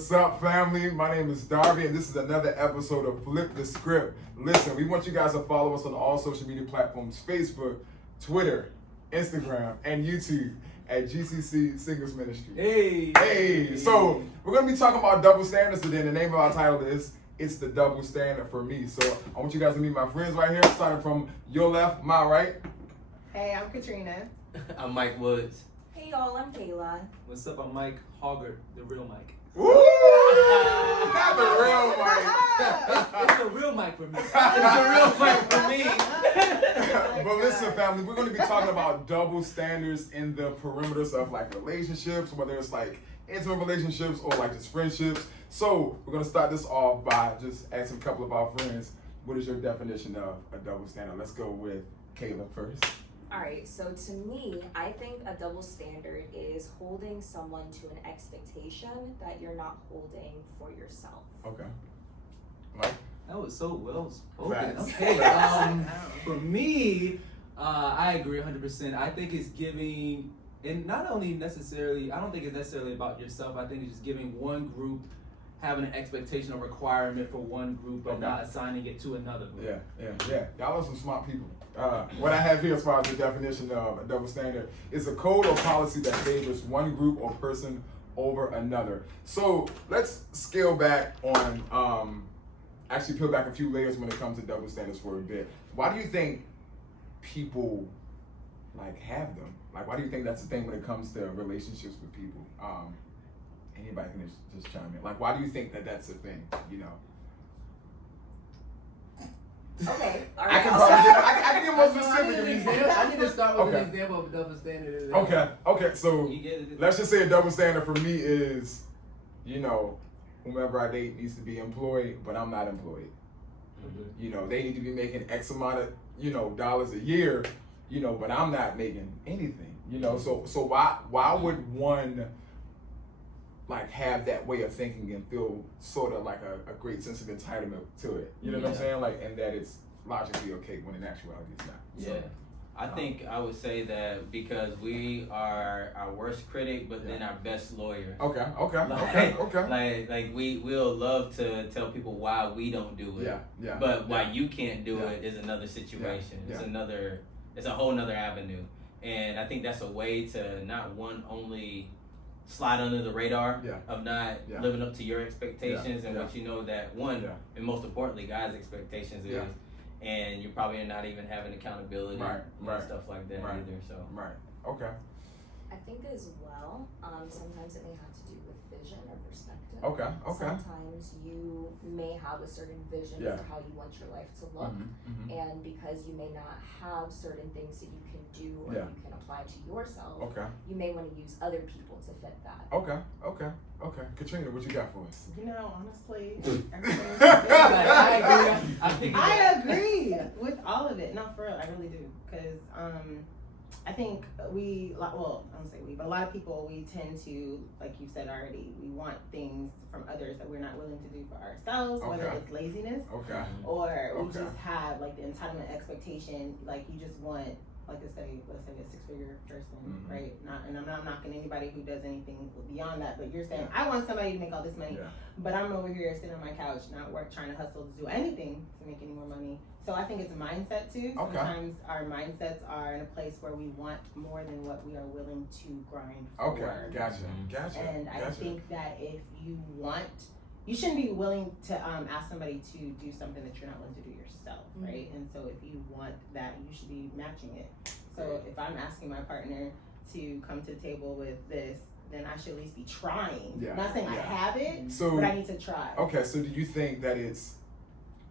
What's up, family? My name is Darby, and this is another episode of Flip the Script. Listen, we want you guys to follow us on all social media platforms, Facebook, Twitter, Instagram, and YouTube at GCC Singles Ministry. Hey! So, we're going to be talking about double standards today, and the name of our title is It's the Double Standard for Me. So, I want you guys to meet my friends right here, starting from your left, my right. Hey, I'm Katrina. I'm Mike Woods. Hey y'all, I'm Kayla. What's up? I'm Mike Hoggart, the real Mike. Woo! Not the real Mike. It's the real Mike for me. It's the real Mike for me. But listen, family, we're going to be talking about double standards in the perimeters of like relationships, whether it's like intimate relationships or like just friendships. So we're going to start this off by just asking a couple of our friends, what is your definition of a double standard? Let's go with Kayla first. Alright, so to me, I think a double standard is holding someone to an expectation that you're not holding for yourself. Okay. Mike? That was so well spoken. Facts. Okay. For me, I agree 100%. I think it's giving, and not only necessarily, I don't think it's necessarily about yourself. I think it's just giving one group, having an expectation or requirement for one group, but not assigning it to another group. Yeah. Y'all are some smart people. What I have here as far as the definition of a double standard is a code or policy that favors one group or person over another. So let's scale back on, actually peel back a few layers when it comes to double standards for a bit. Why do you think people like have them? Like, why do you think that's the thing when it comes to relationships with people? Anybody can just chime in. Like, why do you think that that's a thing, you know? Okay, I alright. can get more specific. I need to start with Okay. an example of a double standard. Okay, so You get it? let's just say a double standard for me is, you know, whomever I date needs to be employed, but I'm not employed. Mm-hmm. You know, they need to be making X amount of, you know, dollars a year, you know, but I'm not making anything, you know. So why would one like have that way of thinking and feel sort of like a great sense of entitlement to it? You know what I'm saying? Like, and that it's logically okay when in actuality it's not. Yeah. I think I would say that because we are our worst critic, but then our best lawyer. Okay. Like we'll love to tell people why we don't do it. Yeah. But why you can't do it is another situation. Yeah. It's a whole nother avenue. And I think that's a way to not only slide under the radar of not living up to your expectations and what you know that and most importantly God's expectations is, and you're probably not even having accountability and stuff like that either. So Okay. I think as well, sometimes it may have to do with vision or perspective. Okay. Sometimes you may have a certain vision for how you want your life to look, and because you may not have certain things that you can do or you can apply to yourself, you may want to use other people to fit that. Okay. Katrina, what you got for us? You know, honestly, I agree with all of it. No, for real, I really do. Because I think but a lot of people, we tend to, like you said already, we want things from others that we're not willing to do for ourselves, whether it's laziness or we just have like the entitlement expectation, like you just want, like let's say a six-figure person, right? And I'm not knocking anybody who does anything beyond that, but you're saying, I want somebody to make all this money, but I'm over here sitting on my couch, not trying to hustle to do anything to make any more money. So I think it's a mindset too. Sometimes our mindsets are in a place where we want more than what we are willing to grind for. Okay, gotcha. And I think that if you shouldn't be willing to ask somebody to do something that you're not willing to do yourself, right? And so if you want that, you should be matching it. So if I'm asking my partner to come to the table with this, then I should at least be trying. I'm not saying I have it, but I need to try. Okay, so do you think that it's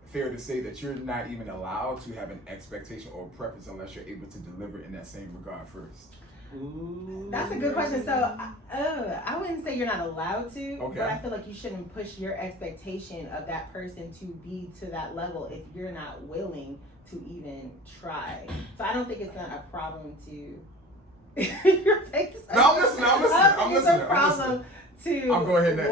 fair to say that you're not even allowed to have an expectation or preference unless you're able to deliver in that same regard first? Ooh. That's a good question. So I wouldn't say you're not allowed to, but I feel like you shouldn't push your expectation of that person to be to that level if you're not willing to even try. So I don't think it's not a problem to your face. No, I'm listening. It's a problem to I'm going ahead next.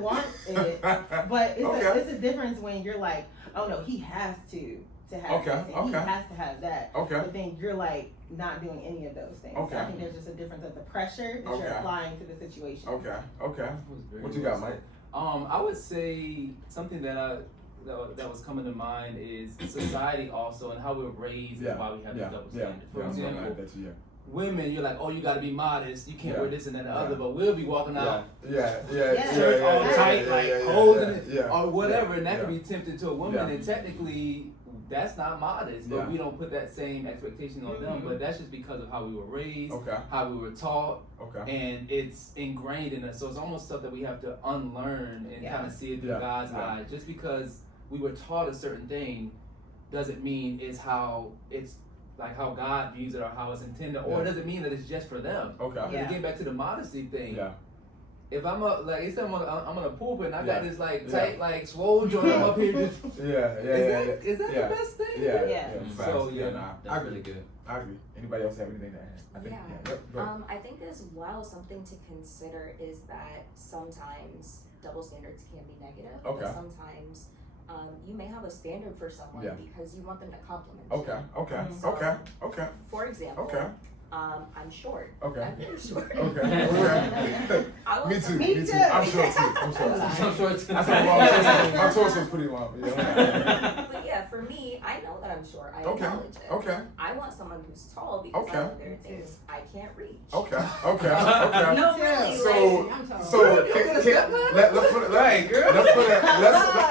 Want it, but it's a difference when you're like, oh no, he has to to have this, and he Okay. has to have that. Okay. But then you're like not doing any of those things. Okay. So I think there's just a difference of the pressure that you're applying to the situation. Okay. What you well got, Mike? said. I would say something that was coming to mind is society also and how we're raised and why we have the double standard. For example, women, you're like, oh, you got to be modest. You can't wear this and that and the other. But we'll be walking out, shirt all tight, like holding it or whatever, and that can be tempting to a woman. And technically, that's not modest. But we don't put that same expectation on them. But that's just because of how we were raised, how we were taught, and it's ingrained in us. So it's almost stuff that we have to unlearn and kind of see it through God's eyes. Just because we were taught a certain thing doesn't mean it's how it's like how God views it or how it's intended, or it doesn't mean that it's just for them. And again, back to the modesty thing. If I'm instead I'm on a pulpit and I got this like tight like swole joint, I'm up here just is that the best thing? So that's really good. I agree. Anybody else have anything to add? I think, I think as well something to consider is that sometimes double standards can be negative. But sometimes you may have a standard for someone because you want them to compliment you. Okay. For example, I'm short. I'm very short. Me too. I'm short too. My torso's pretty long. But yeah, for me, I know that I'm short. I acknowledge it. I want someone who's tall because I know there are things I can't reach. No, really. So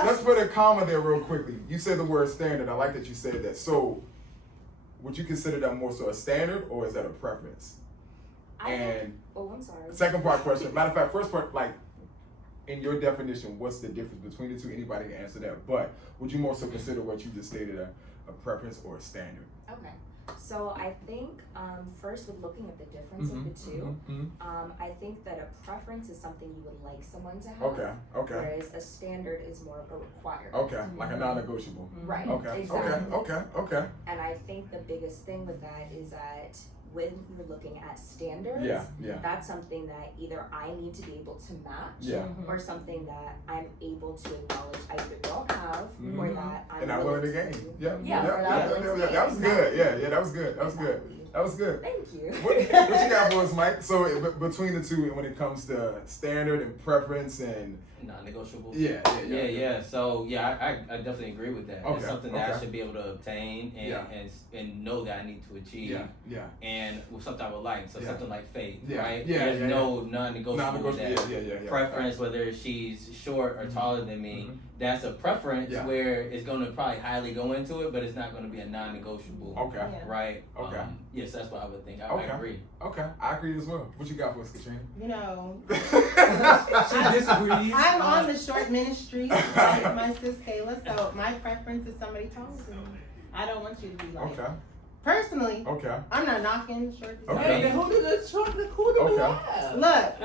let's put a comma there real quickly. You said the word standard. I like that you said that. So would you consider that more so a standard or is that a preference? I'm sorry. Second part question. Matter of fact, first part, like in your definition, what's the difference between the two? Anybody can answer that. But would you more so consider what you just stated a preference or a standard? Okay. So I think first with looking at the difference of the two, I think that a preference is something you would like someone to have. Whereas a standard is more of a requirement. Like a non-negotiable. Right. Exactly. And I think the biggest thing with that is that when you're looking at standards, that's something that either I need to be able to match or something that I'm able to acknowledge I either don't have or that I'm willing to gain. That was good. That was good. Thank you. What you got for us, Mike? So between the two, when it comes to standard and preference and non-negotiable. So I definitely agree with that. It's something that I should be able to obtain and know that I need to achieve. And with something I would like. So something like faith, right? There's no non-negotiable with that. Preference, whether she's short or taller than me, that's a preference where it's going to probably highly go into it, but it's not going to be a non-negotiable. Right? Yes, that's what I would think. I agree. I agree as well. What you got for us, Katrina? She disagrees. I'm on the short ministry like my sis Kayla, so my preference is somebody taller than me. I don't want you to be like personally. I'm not knocking short. Then who did we have? Look,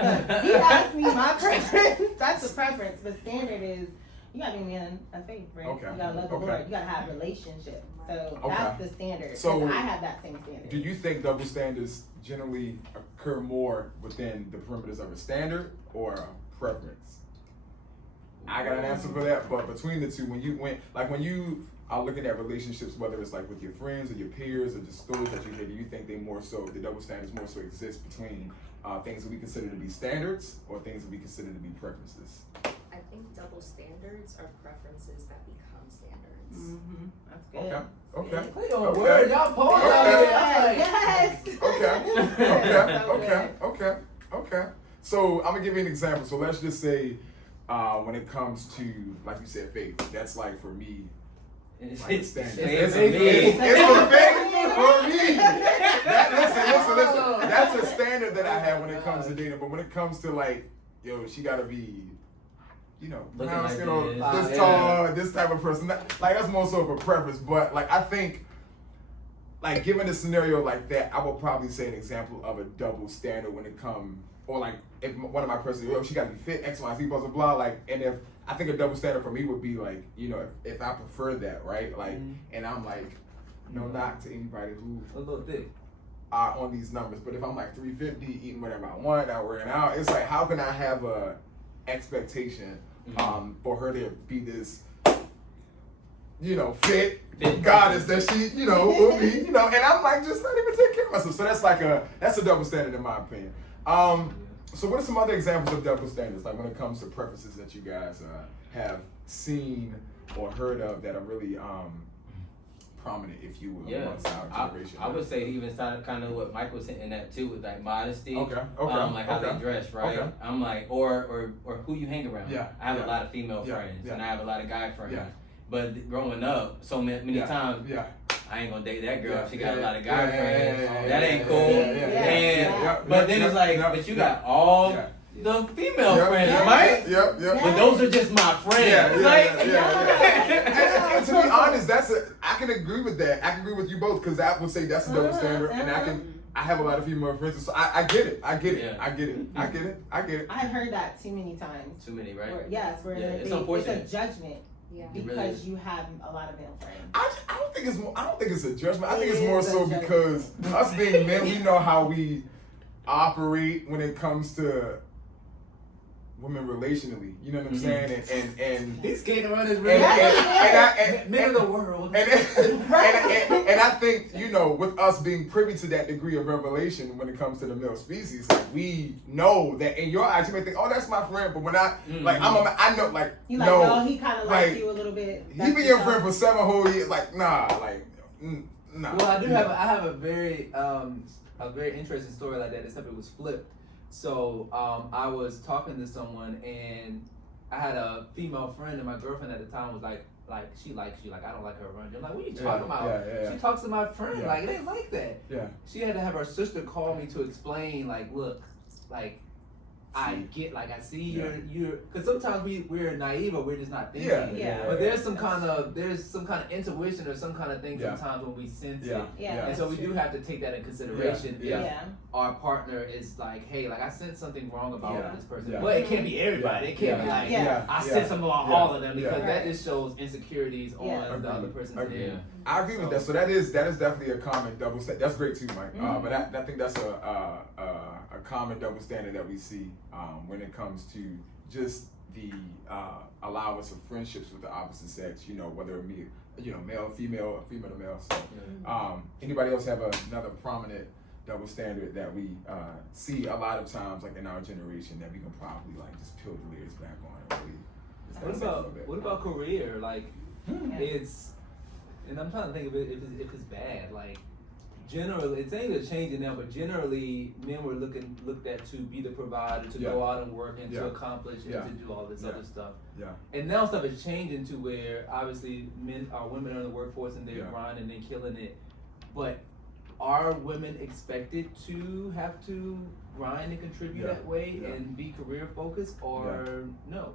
he asked me my preference. That's a preference. The standard is you gotta be a man of faith, right? You gotta love the Lord. You gotta have a relationship. So that's the standard. So I have that same standard. Do you think double standards generally occur more within the perimeters of a standard or a preference? I got an answer for that, but between the two, when you are looking at relationships, whether it's like with your friends or your peers or just stories that you hear, do you think the double standards more so exist between things that we consider to be standards or things that we consider to be preferences? I think double standards are preferences that become standards. That's good. Okay. Play on word, y'all poets out here. Okay. So I'm gonna give you an example. So let's just say when it comes to, like you said, faith, that's like for me. It's for me. Listen, that's a standard that I have when it comes to dating. But when it comes to like, she gotta be, brown skin or this tall, this type of person. That's more so of a preference. But like I think, like given a scenario like that, I would probably say an example of a double standard when it comes, or like if one of my persons, she gotta be fit, X, Y, Z, blah, blah, blah. Like, and if I think a double standard for me would be like, if I prefer that, right? Like, and I'm like, no knock to anybody who a little thick are on these numbers, but if I'm like 350, eating whatever I want, not working out, it's like, how can I have a expectation for her to be this fit goddess that she, will be, and I'm like, just not even take care of myself. So that's a double standard in my opinion. So what are some other examples of double standards, like when it comes to preferences that you guys have seen or heard of that are really prominent, if you will, amongst our generation? I would say even kind of what Mike was hinting at too, with like modesty. Okay. Like how they dress, right? Okay. I'm like, or who you hang around. Yeah. I have a lot of female friends, and I have a lot of guy friends. Yeah. But growing up, so many times, I ain't gonna date that girl. She got a lot of guy friends. That ain't cool. But then it's like, but you got all the female friends, right? But those are just my friends. And to be honest, I can agree with that. I can agree with you both, because I would say that's a double standard, and I have a lot of female friends, so I get it. I get it. I've heard that too many times. Too many, right? Where it's unfortunate. It's a judgment. Yeah. Because you have a lot of male friends. I don't think it's a judgment. I think it's more so because us being men, we know how we operate when it comes to women relationally. You know what I'm saying? And he's skating around his men of the world. And I think, with us being privy to that degree of revelation when it comes to the male species, like, we know that in your eyes you may think, oh, that's my friend, but when I I know, like, you like, no, he kind of like you a little bit. He be your friend for 7 whole years, like, nah, like, nah. Well, I have a very interesting story like that, except it was flipped. So I was talking to someone, and I had a female friend, and my girlfriend at the time was like she likes you, like I don't like her around you. I'm like, what are you talking about? She talks to my friend, like it ain't like that. Yeah. She had to have her sister call me to explain, like, look, like I see you're because sometimes we're naive or we're just not thinking. But there's some kind of intuition or some kind of thing sometimes when we sense it. And so we do have to take that in consideration if our partner is like, hey, like I sense something wrong about this person. But it can't be everybody. It can't be like I sense something about all of them, because that just shows insecurities on the other person's end. I agree with that. So that is definitely a common double standard. That's great too, Mike. But I think that's a common double standard that we see when it comes to just the allowance of friendships with the opposite sex. Whether it be male, female, or female to male. So, anybody else have another prominent double standard that we see a lot of times, like in our generation, that we can probably like just peel the layers back on and really? What about career? Like it's. And I'm trying to think of it if it's bad. Like generally, it's ain't gonna change it now, but generally, men were looked at to be the provider, to go out and work and to accomplish and to do all this other stuff. And now stuff is changing to where obviously women are in the workforce and they're grinding and killing it. But are women expected to have to grind and contribute that way and be career focused, or no?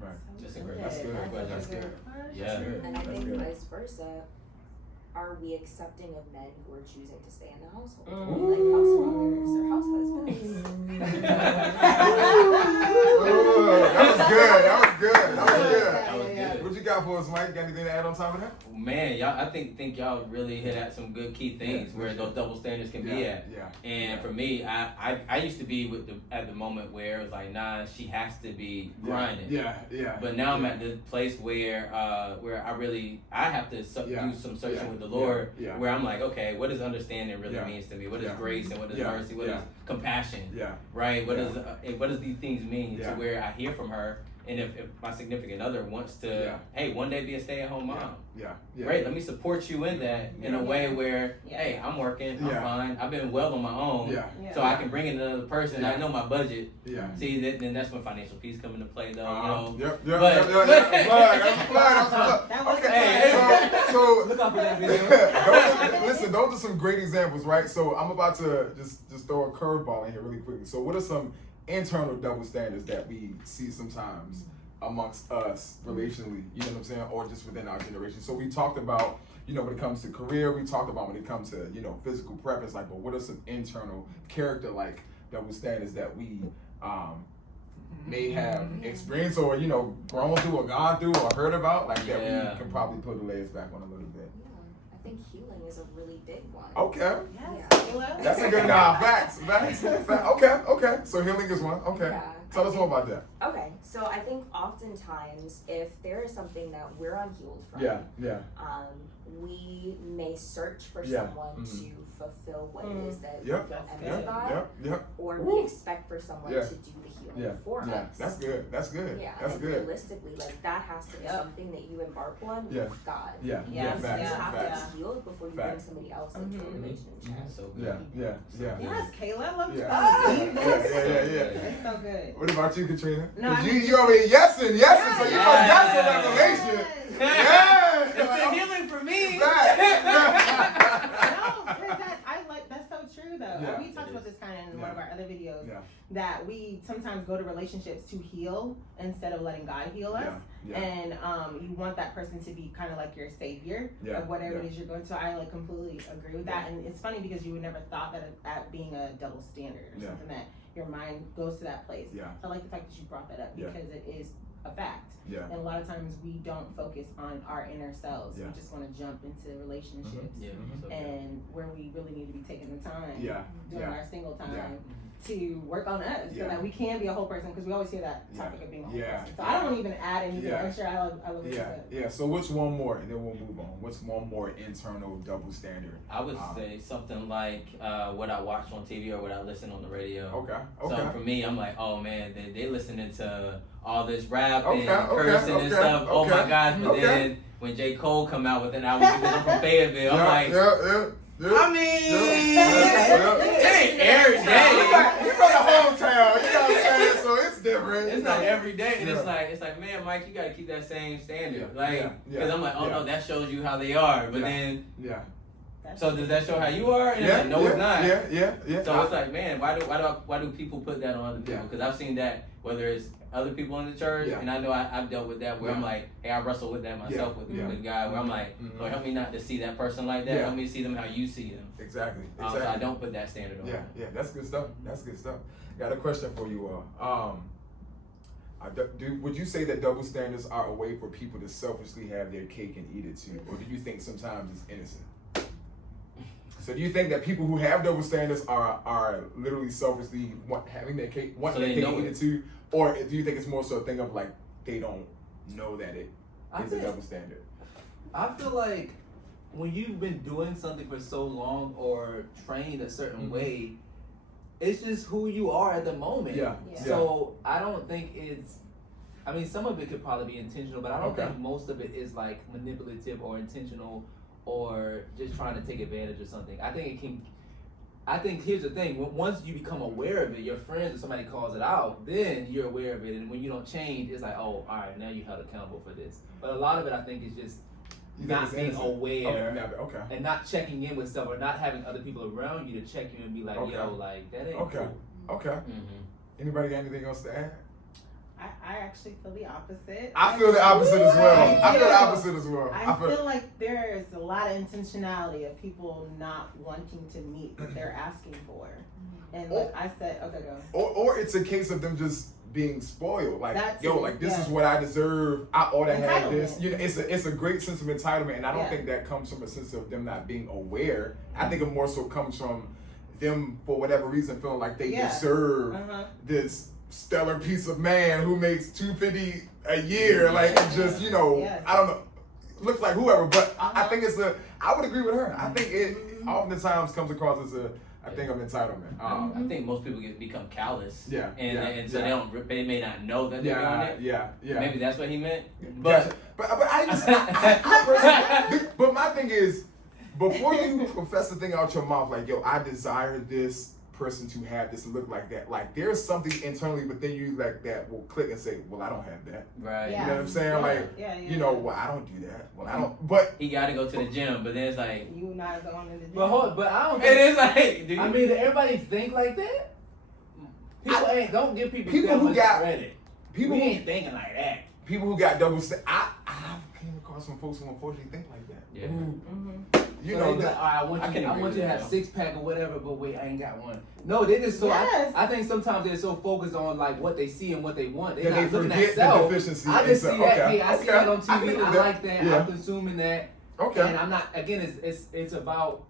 Right. That's a great question. That's good. Yeah. And I think vice versa. Are we accepting of men who are choosing to stay in the household? Like house mothers or house husbands? That was good. What you got for us, Mike? Got anything to add on top of that? Man, y'all, I think y'all really hit at some good key things where those double standards can be at. And for me, I used to be at the moment where it was like, nah, she has to be grinding. But now I'm at the place where I have to do some searching with the Lord, where I'm like, okay, what does understanding really means to me? What is grace and what is mercy? What is compassion? Right? What does these things mean to where I hear from her? And if my significant other wants to, hey, one day be a stay-at-home mom. Great, let me support you in that in a way where, hey, I'm working, I'm fine, I've been well on my own, so I can bring in another person. I know my budget. See, then that's when financial peace come into play, though. So look out for that video. Listen, those are some great examples, right? So I'm about to just throw a curveball in here really quickly. So what are some internal double standards that we see sometimes amongst us relationally, you know what I'm saying, or just within our generation? So we talked about, when it comes to career, we talked about when it comes to, physical preference, like, but what are some internal character-like double standards that we may have experienced or, grown through or gone through or heard about, like that we can probably put the layers back on a little bit? I think healing is a really big one. Okay. That's a good facts. Okay. So healing is one. Okay. Yeah. Tell us more about that. Okay, so I think oftentimes if there is something that we're unhealed from, we may search for someone to fulfill what it is that we feel empty about, or we expect for someone to do the healing for us. That's good. That's good. Yeah, that's and good. realistically, like that has to be something that you embark on with God. Yes, you have facts. to be healed before you bring somebody else into a relationship. So good. Yes, Kayla, I love you. It's so good. What about you, Katrina? No, you already yesing, so you must got some revelation. It's been healing for me. That's so true though. We talked about this kind of in one of our other videos. That we sometimes go to relationships to heal instead of letting God heal us. And you want that person to be kind of like your savior of whatever it is you're going to. I completely agree with that. And it's funny because you would never thought that at being a double standard or something that your mind goes to that place. I like the fact that you brought that up because it is a fact. And a lot of times we don't focus on our inner selves. We just want to jump into relationships and where we really need to be taking the time during our single time to work on us so that we can be a whole person, because we always hear that topic of being a whole person. So I don't even add anything extra. I love what you said. So what's one more, and then we'll move on. What's one more internal double standard? I would say something like what I watch on TV or what I listen on the radio. Okay. So for me, I'm like, oh man, they listening to all this rap and cursing and stuff. Oh my gosh! But then when J. Cole come out with an album, because I'm from Fayetteville, I'm like. I mean, it ain't every day. You're from the hometown, you know what I'm saying? So it's different. It's not every day, and it's like, man, Mike, you gotta keep that same standard, because I'm like, oh no, that shows you how they are, but then, so does that show how you are? And it's like, no, it's not. So it's like, man, why do people put that on other people? Because I've seen that, whether it's other people in the church, and I know I've dealt with that where I'm like, hey, I wrestle with that myself with God, where I'm like, Lord, help me not to see that person like that. Help me see them how you see them. Exactly. So I don't put that standard on. That's good stuff. Got a question for you all. Would you say that double standards are a way for people to selfishly have their cake and eat it too, or do you think sometimes it's innocent? So do you think that people who have double standards are literally selfishly having their cake, wanting their cake and eat it too, or do you think it's more so a thing of like they don't know that it is a double standard? I feel like when you've been doing something for so long or trained a certain way, it's just who you are at the moment. So I don't think I mean, some of it could probably be intentional, but I don't think most of it is like manipulative or intentional or just trying to take advantage of something. I think here's the thing, once you become aware of it, your friends or somebody calls it out, then you're aware of it, and when you don't change, it's like, oh, all right, now you're held accountable for this. But a lot of it, I think, is just not being aware and not checking in with stuff, or not having other people around you to check you and be like, yo, like, that ain't cool. Anybody got anything else to add? I actually feel the opposite. I feel the opposite as well. I feel the opposite as well. I feel like there's a lot of intentionality of people not wanting to meet what they're asking for. And like I said, okay, go. Or it's a case of them just being spoiled. Like, this is what I deserve. I ought to have this. You know, it's a great sense of entitlement, and I don't think that comes from a sense of them not being aware. I think it more so comes from them, for whatever reason, feeling like they deserve this stellar piece of man who makes $250 a year. Like, it's just, I don't know, looks like whoever, but I think I would agree with her. I think it oftentimes comes across as a thing of entitlement. I think most people become callous. And so they may not know that they're doing it. Maybe that's what he meant. But but my thing is, before you profess the thing out your mouth, like, yo, I desire this person to have this look like that, like there's something internally within you like that will click and say, well, I don't have that. Right. You know what I'm saying? Well, I don't do that. Well, I don't. But he got to go to the gym. But then it's like, you not going to the gym. But I don't. It is like, dude. I mean, everybody think like that. People don't give people who got credit. People who ain't thinking like that. People who got double standards. I came across some folks who unfortunately think like that. Yeah. You know, like, I want you to have 6-pack or whatever, but wait, I ain't got one. No, they just so I think sometimes they're so focused on like what they see and what they want. They're not looking at self. Deficiency. I just see that. Hey, I see that on TV. I like that. I'm consuming that. Okay. And I'm not. Again, it's about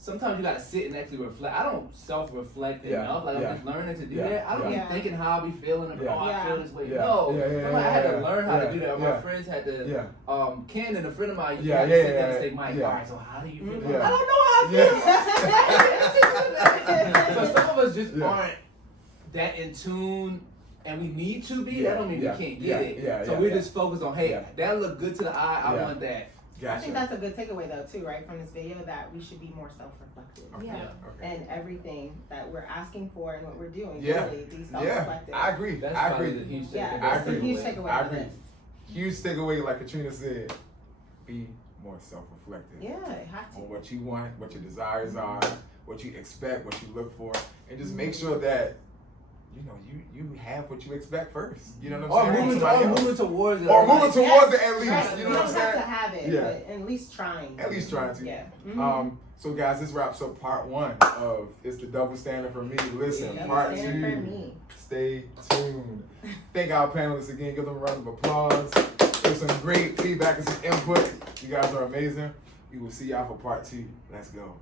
sometimes you gotta sit and actually reflect. I don't self-reflect enough. Like I'm just learning to do that. I don't be thinking how I be feeling about I feel this way. No, I had to learn how to do that. My friends had to. Ken, a friend of mine, you had to sit there and say, Mike, all right, so how do you feel? I don't know how I feel. So some of us just aren't that in tune. And we need to be. That don't mean we can't get it. So we're just focused on, hey, that look good to the eye. I want that. Gotcha. I think that's a good takeaway though too, right, from this video, that we should be more self-reflective. And everything that we're asking for and what we're doing, really be self-reflective. I agree. That's I agree. The huge takeaway. That's a huge takeaway. I agree. Huge takeaway, like Katrina said, be more self-reflective. Yeah, it have to. On what you want, what your desires are, what you expect, what you look for, and just make sure that you have what you expect first. You know what I'm saying? Or moving towards it. Or moving towards it at least. Right. You know what I'm saying? You don't have to have it, but at least trying. At least trying to. Yeah. So guys, this wraps up part 1 of It's the Double Standard for Me. Listen, part 2. Stay tuned. Thank our panelists again. Give them a round of applause. Give some great feedback and some input. You guys are amazing. We will see y'all for part 2. Let's go.